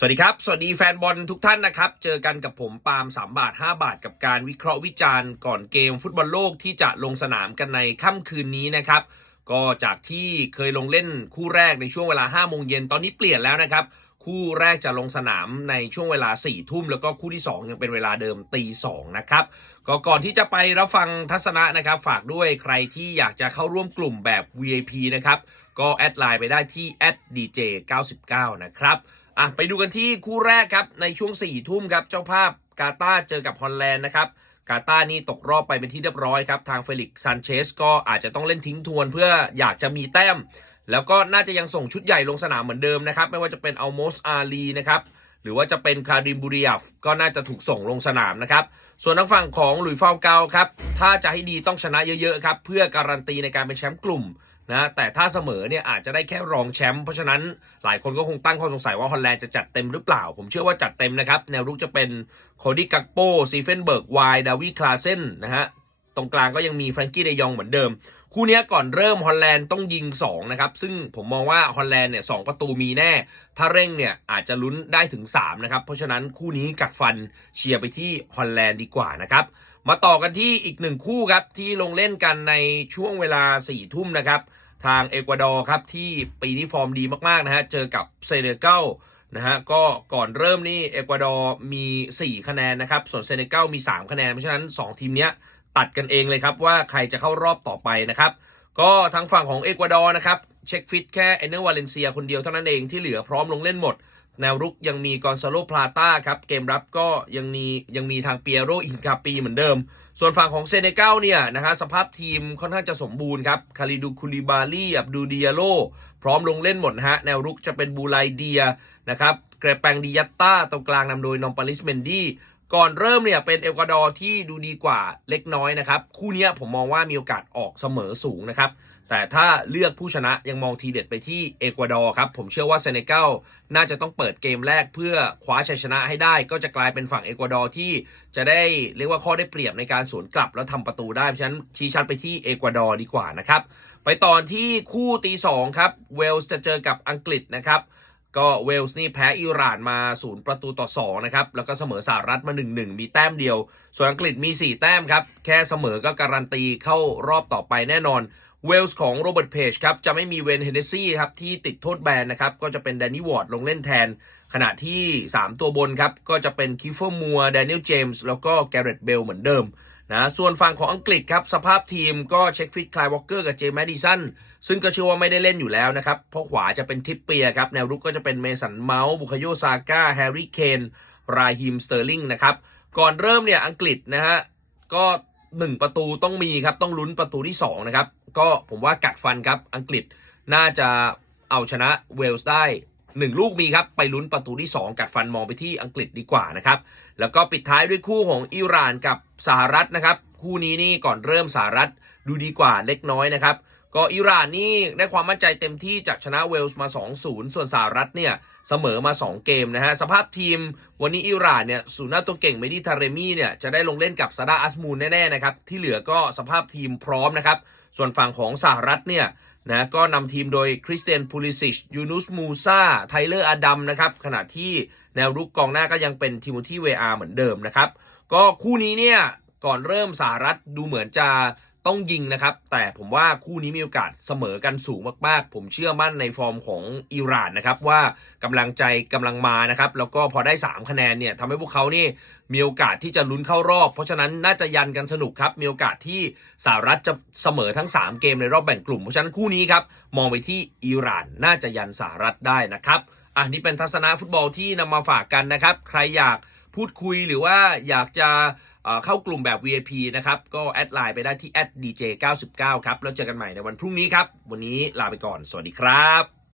สวัสดีครับ สวัสดีแฟนบอลทุกท่านนะครับ เจอกันกับผมปาล์ม3 บาท 5 บาท กับการวิเคราะห์วิจารณ์ก่อนเกมฟุตบอลโลกที่จะลงสนามกันในค่ำคืนนี้นะครับ ก็จากที่เคยลงเล่นคู่แรกในช่วงเวลา5โมงเย็นตอนนี้เปลี่ยนแล้วนะครับ คู่แรกจะลงสนามในช่วงเวลา4ทุ่มแล้วก็คู่ที่ 2 ยังเป็นเวลาเดิมตี2นะครับก็ก่อนที่จะไปรับฟังทัศนะนะครับ ฝากด้วยใครที่อยากจะเข้าร่วมกลุ่มแบบ VIP นะครับก็แอดไลน์ไปได้ที่ @dj99 นะครับ อะไปดูกันที่คู่แรกครับ ในช่วง4ี่ทุ่มครับ เจ้าภาพกาตาร์เจอกับฮอลแลนด์นะครับกาตานี่ตกรอบไปเป็นที่เรียบร้อยครับ ทางเฟลิกซ์ซานเชสก็อาจจะต้องเล่นทิ้งทวนเพื่ออยากจะมีแต้ม แล้วก็น่าจะยังส่งชุดใหญ่ลงสนามเหมือนเดิมนะครับ ไม่ว่าจะเป็นอัลโมสอาลีนะครับหรือว่าจะเป็นคาริมบูริยฟก็น่าจะถูกส่งลงสนามนะครับ ส่วนทางฝั่งของหลุยส์ฟาวเกาครับ ถ้าจะให้ดีต้องชนะเยอะๆครับ เพื่อการันตีในการเป็นแชมป์กลุ่ม นะแต่ถ้าเสมอเนี่ยอาจจะได้แค่รองแชมป์เพราะฉะนั้นหลายคนก็คงตั้งข้อสงสัยว่าฮอลแลนด์จะจัดเต็มหรือเปล่า ผมเชื่อว่าจัดเต็มนะครับแนวรุกจะเป็นโคดี้กักโปซีเฟนเบิร์กไวดาวิคลาเซนนะฮะตรงกลางก็ยังมีแฟรงกี้เดยองเหมือนเดิม คู่นี้ก่อนเริ่มฮอลแลนด์ต้องยิง 2 นะครับ ซึ่งผมมองว่าฮอลแลนด์เนี่ยสประตูมีแน่ ถ้าเร่งเนี่ยอาจจะลุ้นได้ถึง 3 นะครับ เพราะฉะนั้นคู่นี้กัดฟันเชียร์ไปที่ฮอลแลนด์ดีกว่านะครับ มาต่อกันที่อีกหนึ่งคู่ครับที่ลงเล่นกันในช่วงเวลา4ี่ทุ่มนะครับ ทางเอกวาดอร์ครับที่ปีนี้ฟอร์มดีมากๆนะฮะเจอกับเซเนกัลนะฮะก็ก่อนเริ่มนี่เอกวาดอร์มี 4 คะแนนนะครับ ส่วนเซเนกัลมี 3 คะแนน เพราะฉะนั้น 2 ทีมเนี้ยตัดกันเองเลยครับว่าใครจะเข้ารอบต่อไปนะครับ ก็ทางฝั่งของเอกวาดอร์นะครับ เช็คฟิตแค่เอเนอร์วาเลนเซียคนเดียวเท่านั้นเองที่เหลือพร้อมลงเล่นหมด แนวรุกยังมีกอนซาโลพลาตาครับ เกมรับก็ยังมียังมีทางเปียโรอินคาปีเหมือนเดิม ส่วนฝั่งของเซเนกัลเนี่ยนะฮะสภาพทีมค่อนข้างจะสมบูรณ์ครับคาริดูคูลิบาลีอับดูดิอาโลพร้อมลงเล่นหมดฮะ แนวรุกจะเป็นบูไลเดียนะครับเกรแปงดิยัตตาตรงกลางนำโดยนอมปาลิสเมนดี้ ก่อนเริ่มเนี่ยเป็นเอกวาดอร์ที่ดูดีกว่าเล็กน้อยนะครับ คู่นี้ผมมองว่ามีโอกาสออกเสมอสูงนะครับ แต่ถ้าเลือกผู้ชนะยังมองทีเด็ดไปที่เอกวาดอร์ครับ ผมเชื่อว่าเซเนกัลน่าจะต้องเปิดเกมแรกเพื่อคว้าชัยชนะให้ได้ ก็จะกลายเป็นฝั่งเอกวาดอร์ที่จะได้เรียกว่าข้อได้เปรียบในการสวนกลับแล้วทำประตูได้เพราะฉะนั้นชี้ชัดไปที่เอกวาดอร์ดีกว่านะครับไปต่อที่คู่ตีสองครับเวลส์จะเจอกับอังกฤษนะครับ ก็เวลส์นี่แพ้อิหร่านมาศูนย์ประตูต่อ2นะครับ แล้วก็เสมอสหรัฐมา 1-1 มีแต้มเดียว ส่วนอังกฤษมี 4 แต้มครับ แค่เสมอก็การันตีเข้ารอบต่อไปแน่นอน เวลส์ของโรเบิร์ตเพจครับ จะไม่มีเวนเฮนเนซี่ครับ ที่ติดโทษแบนนะครับ ก็จะเป็นแดนนี่วอร์ดลงเล่นแทน ขณะที่ 3 ตัวบนครับ ก็จะเป็นคิฟเฟอร์มัวแดเนียลเจมส์แล้วก็แกเรตเบลเหมือนเดิม นะส่วนฝั่งของอังกฤษครับ สภาพทีมก็เช็คฟิตคลายวอลเกอร์กับเจมส์แมดิสันซึ่งก็เชื่อว่าไม่ได้เล่นอยู่แล้วนะครับ เพราะขวาจะเป็นทิปเปียครับ แนวรุกก็จะเป็นเมสันเมาส์บุคโยซาก้าแฮร์รี่เคนราฮิมสเตอร์ลิงนะครับ ก่อนเริ่มเนี่ยอังกฤษนะฮะก็1ประตูต้องมีครับ ต้องลุ้นประตูที่2นะครับ ก็ผมว่ากัดฟันครับ อังกฤษน่าจะเอาชนะเวลส์ได้ หนึ่งลูกมีครับ ไปลุ้นประตูที่ 2 กัดฟันมองไปที่อังกฤษดีกว่านะครับ แล้วก็ปิดท้ายด้วยคู่ของอิหร่านกับสหรัฐนะครับ คู่นี้นี่ก่อนเริ่มสหรัฐดูดีกว่าเล็กน้อยนะครับ ก็อิหร่านนี่ได้ความมั่นใจเต็มที่จากชนะเวลส์มา 2-0 ส่วนสหรัฐเนี่ยเสมอมา 2 เกมนะฮะ สภาพทีมวันนี้อิหร่านเนี่ยสูนย์หน้าตัวเก่งเมดิทาเรมีเนี่ยจะได้ลงเล่นกับซาดาอัสมูนแน่ๆนะครับ ที่เหลือก็สภาพทีมพร้อมนะครับ ส่วนฝั่งของสหรัฐเนี่ยนะก็นำทีมโดยคริสเตียนพูลิซิชยูนุสมูซาไทเลอร์อดัมนะครับขณะที่แนวรุกกองหน้าก็ยังเป็นทิโมธีเวอาเหมือนเดิมนะครับก็คู่นี้เนี่ยก่อนเริ่มสหรัฐดูเหมือนจะ ต้องยิงนะครับ แต่ผมว่าคู่นี้มีโอกาสเสมอกันสูงมากๆ ผมเชื่อมั่นในฟอร์มของอิหร่านนะครับ ว่ากำลังใจกำลังมานะครับ แล้วก็พอได้ 3 คะแนนเนี่ยทำให้พวกเขานี่มีโอกาสที่จะลุ้นเข้ารอบ เพราะฉะนั้นน่าจะยันกันสนุกครับ มีโอกาสที่สหรัฐจะเสมอทั้ง 3 เกมในรอบแบ่งกลุ่ม เพราะฉะนั้นคู่นี้ครับมองไปที่อิหร่านน่าจะยันสหรัฐได้นะครับอะนี่เป็นทัศนะฟุตบอลที่นำมาฝากกันนะครับ ใครอยากพูดคุยหรือว่าอยากจะ เข้ากลุ่มแบบ VIP นะครับ ก็แอดไลน์ไปได้ที่ @dj99 ครับ แล้วเจอกันใหม่ในวันพรุ่งนี้ครับ วันนี้ลาไปก่อน สวัสดีครับ